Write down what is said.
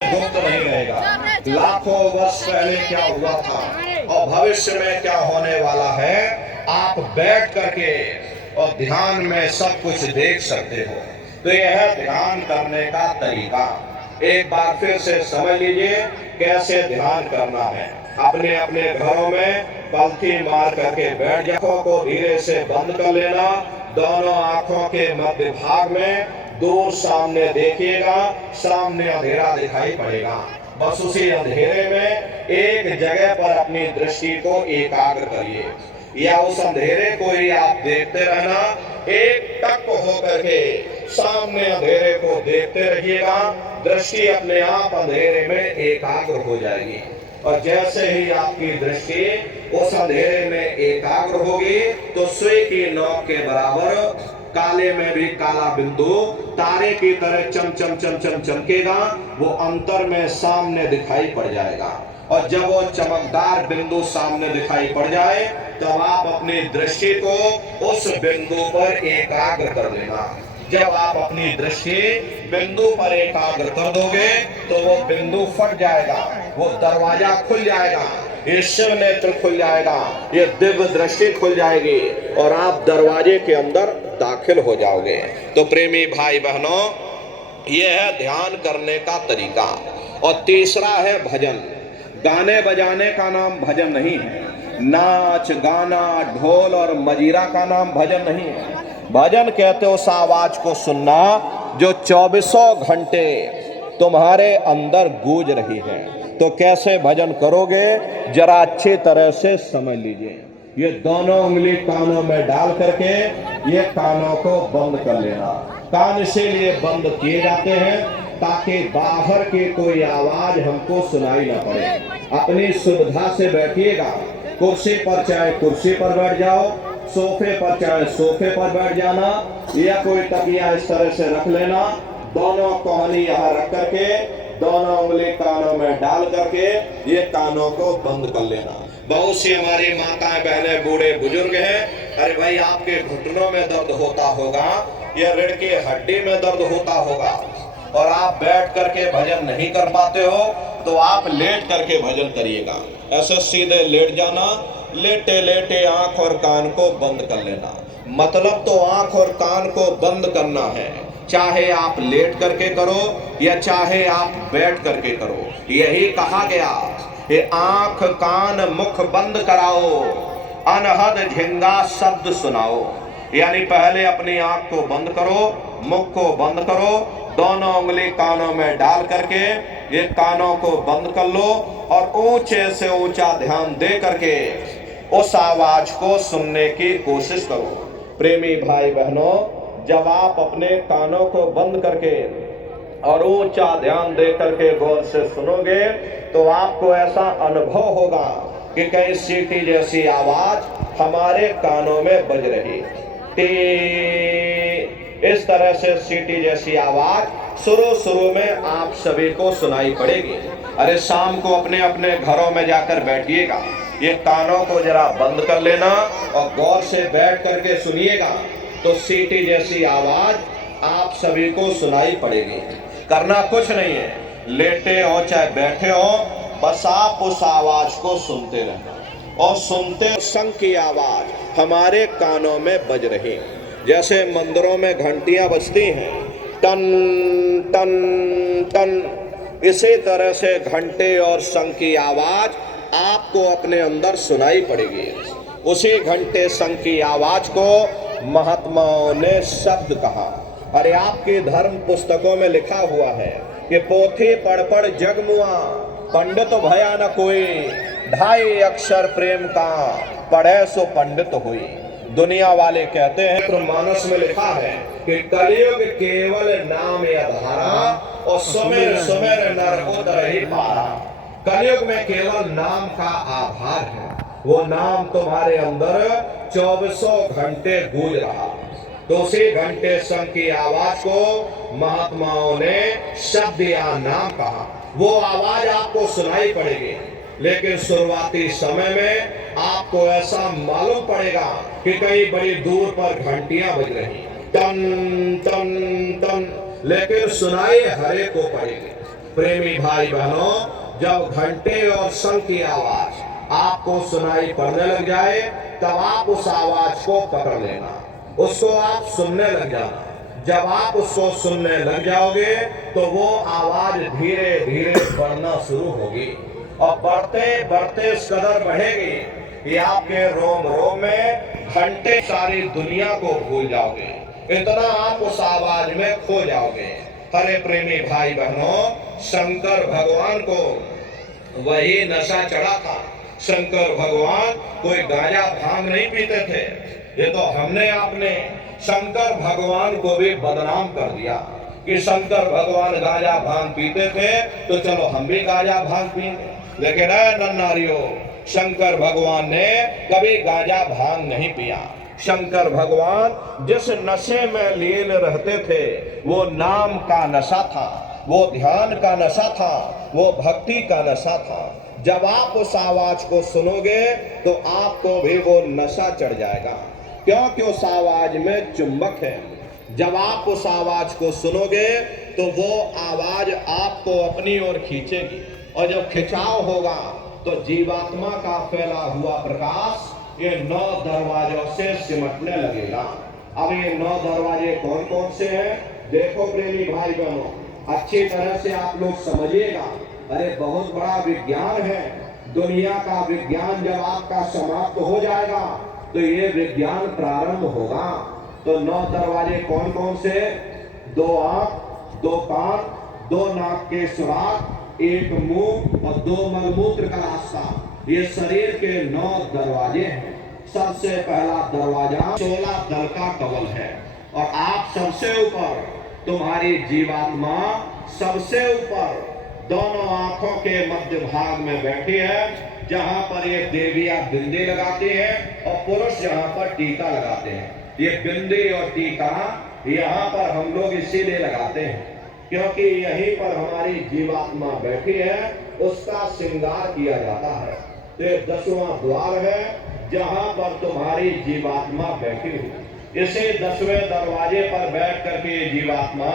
गुप्त नहीं रहेगा। लाखों वर्ष पहले क्या हुआ था और भविष्य में क्या होने वाला है, आप बैठ करके और ध्यान में सब कुछ देख सकते हो। तो यह है ध्यान करने का तरीका। एक बार फिर से समझ लीजिए कैसे ध्यान करना है। अपने अपने घरों में पलथी मार करके बैठ जाओ, आंखों को धीरे से बंद कर लेना। दोनों आंखों के मध्य भाग में दूर सामने देखिएगा, सामने अंधेरा दिखाई पड़ेगा। बस उसी अंधेरे में एक जगह पर अपनी दृष्टि को एकाग्र करिए, या उस अंधेरे को ही आप देखते रहना। एक टक होकर के सामने अंधेरे को देखते रहिएगा, दृष्टि अपने आप अंधेरे में एकाग्र हो जाएगी। और जैसे ही आपकी दृष्टि उस अंधेरे में एकाग्र होगी तो सुई की नोक के बराबर काले में भी काला बिंदु तारे की तरह चम चम चम चम चमकेगा, वो अंतर में सामने दिखाई पड़ जाएगा। और जब वो चमकदार बिंदु सामने दिखाई पड़ जाए तब आप अपनी दृष्टि को उस बिंदु पर एकाग्र कर लेना। जब आप अपनी दृष्टि बिंदु पर एकाग्र कर दोगे तो वो बिंदु फट जाएगा, वो दरवाजा खुल जाएगा, ये शिव नेत्र खुल जाएगा, ये दिव्य दृष्टि खुल जाएगी और आप दरवाजे के अंदर दाखिल हो जाओगे। तो प्रेमी भाई बहनों, ये है ध्यान करने का तरीका। और तीसरा है भजन। गाने बजाने का नाम भजन नहीं है, नाच गाना ढोल और मजीरा का नाम भजन नहीं है। भजन कहते हो उस आवाज को सुनना जो 24 घंटे तुम्हारे अंदर गूंज रही है। तो कैसे भजन करोगे जरा अच्छी तरह से समझ लीजिए। ये दोनों उंगली कानों में डाल करके ये कानों को बंद कर लेना। कान इसीलिए बंद किए जाते हैं ताकि बाहर की कोई आवाज हमको सुनाई ना पड़े। अपनी सुविधा से बैठिएगा, कुर्सी पर चाहे कुर्सी पर बैठ जाओ, सोफे पर चाहे सोफे पर बैठ जाना, या कोई तकिया इस तरह से रख लेना। दोनों कोहनी यहाँ रख करके दोनों उंगली कानों में डाल करके ये कानों को बंद कर लेना। बहुत सी हमारी माताएं बहनें बूढ़े बुजुर्ग हैं, अरे भाई आपके घुटनों में दर्द होता होगा या रीढ़ की हड्डी में दर्द होता होगा और आप बैठ करके भजन नहीं कर पाते हो, तो आप लेट करके भजन करिएगा। ऐसे सीधे लेट जाना, लेटे लेटे आंख और कान को बंद कर लेना। मतलब तो आंख और कान को बंद करना है, चाहे आप लेट करके करो या चाहे आप बैठ करके करो। यही कहा गया कि आंख कान मुख बंद कराओ, अनहद झिंगा शब्द सुनाओ। यानी पहले अपनी आंख को बंद करो, मुख को बंद करो, दोनों उंगली कानों में डाल करके ये कानों को बंद कर लो और ऊंचे से ऊंचा ध्यान दे करके उस आवाज को सुनने की कोशिश करो। प्रेमी भाई बहनों, जब आप अपने कानों को बंद करके और ऊंचा ध्यान दे करके गौर से सुनोगे तो आपको ऐसा अनुभव होगा कि कहीं सीटी जैसी आवाज हमारे कानों में बज रही। इस तरह से सीटी जैसी आवाज शुरू में आप सभी को सुनाई पड़ेगी। अरे शाम को अपने अपने घरों में जाकर बैठिएगा, ये कानों को जरा बंद कर लेना और गौर से बैठ करके सुनिएगा तो सीटी जैसी आवाज आप सभी को सुनाई पड़ेगी। करना कुछ नहीं है, लेटे हो चाहे बैठे हो, बस आप उस आवाज को सुनते रहना। और सुनते शंख की आवाज हमारे कानों में बज रही, जैसे मंदिरों में घंटियां बजती हैं टन टन टन, इसी तरह से घंटे और शंख की आवाज आपको अपने अंदर सुनाई पड़ेगी। उसी घंटे शंख की आवाज को महात्माओं ने शब्द कहा। अरे आपके धर्म पुस्तकों में लिखा हुआ है कि पोथी पढ़ पढ़ जग मुआ, पंडित भया न कोई, 2.5 अक्षर प्रेम का पढ़े सो पंडित हुई। दुनिया वाले कहते हैं, तो मानस में लिखा है कि कलयुग केवल नाम आधारा और सुमेर सुमेर नर उदर ही पारा। कलयुग में केवल नाम का आधार है, वो नाम तुम्हारे अंदर 24 घंटे गूंज रहा। तो उसी घंटे शंख की आवाज को महात्माओं ने शब्द या नाम कहा। वो आवाज आपको सुनाई पड़ेगी, लेकिन शुरुआती समय में आपको ऐसा मालूम पड़ेगा कि कहीं बड़ी दूर पर घंटियां बज रही टन टन टन, लेकिन सुनाई हरे को पड़ेगी। प्रेमी भाई बहनों, जब घंटे और शंख की आवाज आपको सुनाई पड़ने लग जाए, तब आप उस आवाज को पकड़ लेना, उसको आप सुनने लग जाना। जब आप उसको सुनने लग जाओगे तो वो आवाज धीरे धीरे बढ़ना शुरू होगी, और बढ़ते बढ़ते इस कदर बढ़ेगी कि आपके रोम रोम में घंटे सारी दुनिया को भूल जाओगे, इतना आप उस आवाज में खो जाओगे। अरे प्रेमी भाई बहनों, शंकर भगवान को वही नशा चढ़ा था। शंकर भगवान कोई गांजा भांग नहीं पीते थे। ये तो हमने आपने शंकर भगवान को भी बदनाम कर दिया कि शंकर भगवान गांजा भांग पीते थे, तो चलो हम भी गांजा भांग पिएंगे। लेकिन नन्नारियों, शंकर भगवान ने कभी गांजा भांग नहीं पिया। शंकर भगवान जिस नशे में लीन रहते थे, वो नाम का नशा था, वो ध्यान का नशा था, वो भक्ति का नशा था। जब आप उस आवाज को सुनोगे तो आपको भी वो नशा चढ़ जाएगा, क्योंकि उस आवाज में चुंबक है। जब आप उस आवाज को सुनोगे तो वो आवाज आपको अपनी ओर खींचेगी, और जब खिंचाव होगा तो जीवात्मा का फैला हुआ प्रकाश ये 9 दरवाजों से सिमटने लगेगा। अब ये 9 दरवाजे कौन कौन से हैं? देखो प्रेमी भाई बहनों, अच्छी तरह से आप लोग समझिएगा। अरे बहुत बड़ा विज्ञान है, दुनिया का विज्ञान जब आपका समाप्त हो जाएगा तो ये विज्ञान प्रारंभ होगा। तो 9 दरवाजे कौन कौन से? 2 आंख, 2 कान, 2 नाक के सुराख, 1 मुंह और 2 मलमूत्र का रास्ता, ये शरीर के 9 दरवाजे हैं। सबसे पहला दरवाजा 16 दल का कवल है, और आप सबसे ऊपर, तुम्हारी जीवात्मा सबसे ऊपर दोनों आंखों के मध्य भाग में बैठी है, जहां पर ये देवियां बिंदी लगाती हैं और पुरुष यहाँ पर टीका लगाते हैं। ये बिंदी और टीका यहाँ पर हम लोग इसीलिए लगाते हैं क्योंकि यहीं पर हमारी जीवात्मा बैठी है, उसका श्रृंगार किया जाता है। तो ये 10वां द्वार है जहां पर तुम्हारी जीवात्मा बैठी हुई। इसी 10वें दरवाजे पर बैठ करके जीवात्मा